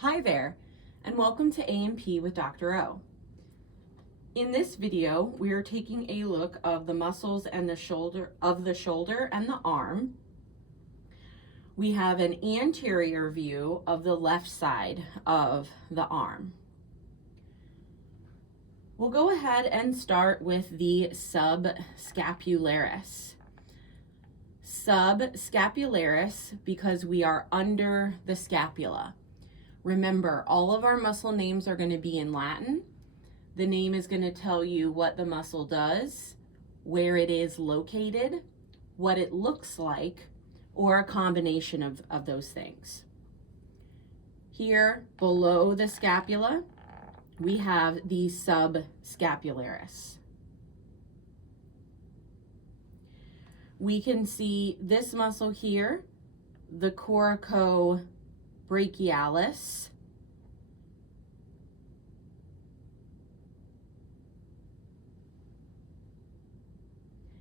Hi there, and welcome to A&P with Dr. O. In this video, we are taking a look of the muscles and the shoulder and the arm. We have an anterior view of the left side of the arm. We'll go ahead and start with the subscapularis. Subscapularis because we are under the scapula. Remember, all of our muscle names are going to be in Latin. The name is going to tell you what the muscle does, where it is located, what it looks like, or a combination of those things. Here, below the scapula, we have the subscapularis. We can see this muscle here, the coracobrachialis.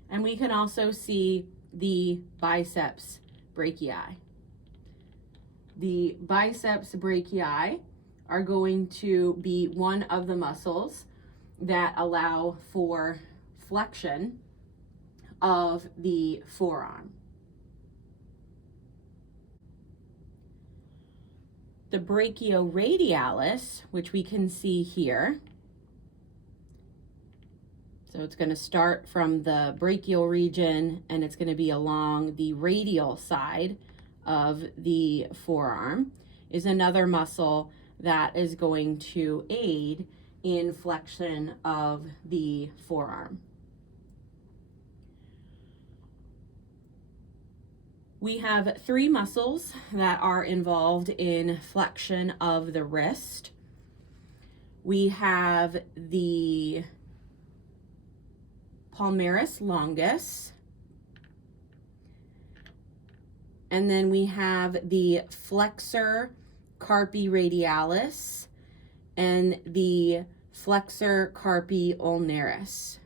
And we can also see the biceps brachii. The biceps brachii are going to be one of the muscles that allow for flexion of the forearm. The brachioradialis, which we can see here, so it's going to start from the brachial region and it's going to be along the radial side of the forearm, is another muscle that is going to aid in flexion of the forearm. We have three muscles that are involved in flexion of the wrist. We have the palmaris longus, and then we have the flexor carpi radialis and the flexor carpi ulnaris.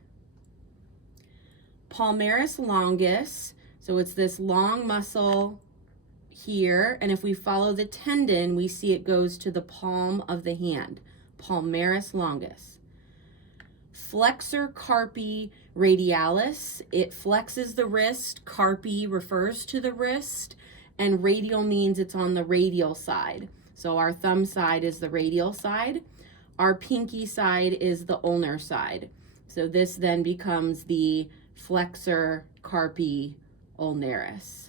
Palmaris longus, so it's this long muscle here, and if we follow the tendon, we see it goes to the palm of the hand, palmaris longus. Flexor carpi radialis, it flexes the wrist. Carpi refers to the wrist, and radial means it's on the radial side. So our thumb side is the radial side. Our pinky side is the ulnar side. So this then becomes the flexor carpi ulnaris.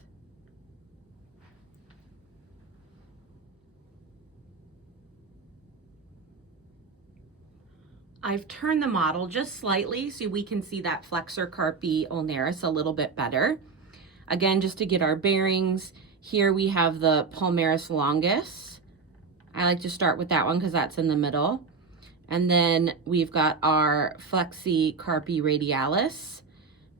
I've turned the model just slightly so we can see that flexor carpi ulnaris a little bit better. Again, just to get our bearings, here we have the palmaris longus. I like to start with that one because that's in the middle. And then we've got our flexi carpi radialis.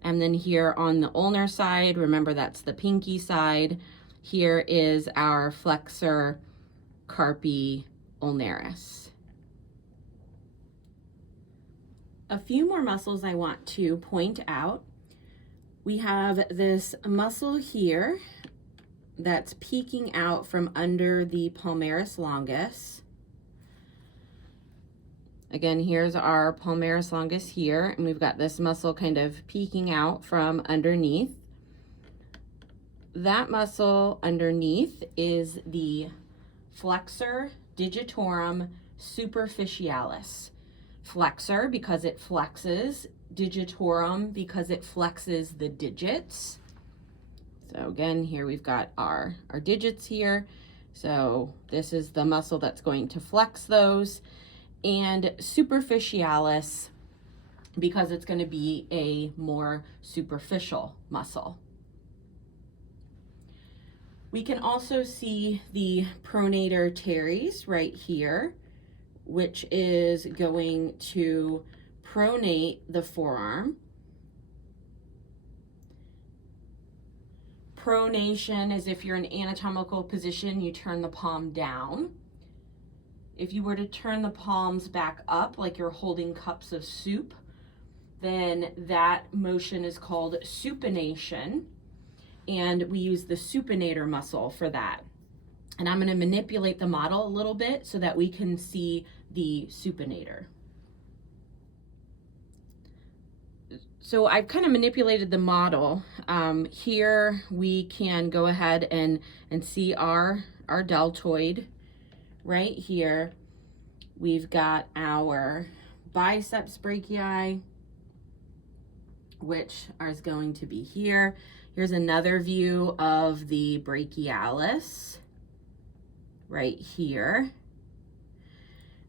And then here on the ulnar side, remember that's the pinky side, here is our flexor carpi ulnaris. A few more muscles I want to point out. We have this muscle here that's peeking out from under the palmaris longus. Again, here's our palmaris longus here, and we've got this muscle kind of peeking out from underneath. That muscle underneath is the flexor digitorum superficialis. Flexor because it flexes, digitorum because it flexes the digits. So again, here we've got our digits here. So this is the muscle that's going to flex those. And superficialis because it's going to be a more superficial muscle. We can also see the pronator teres right here, which is going to pronate the forearm. Pronation is if you're in anatomical position, you turn the palm down. If you were to turn the palms back up like you're holding cups of soup, then that motion is called supination, and we use the supinator muscle for that. And I'm going to manipulate the model a little bit so that we can see the supinator. So I've kind of manipulated the model. Here we can go ahead and see our deltoid right here. We've got our biceps brachii, which is going to be here. Here's another view of the brachialis right here.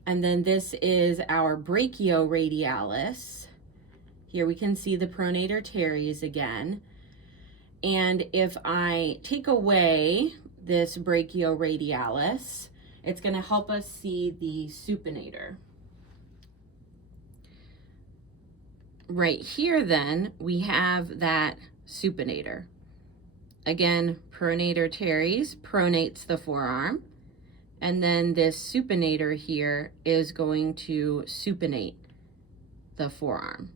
And then this is our brachioradialis. Here we can see the pronator teres again. And if I take away this brachioradialis, it's going to help us see the supinator. Right here then, we have that supinator. Again, pronator teres pronates the forearm. And then this supinator here is going to supinate the forearm.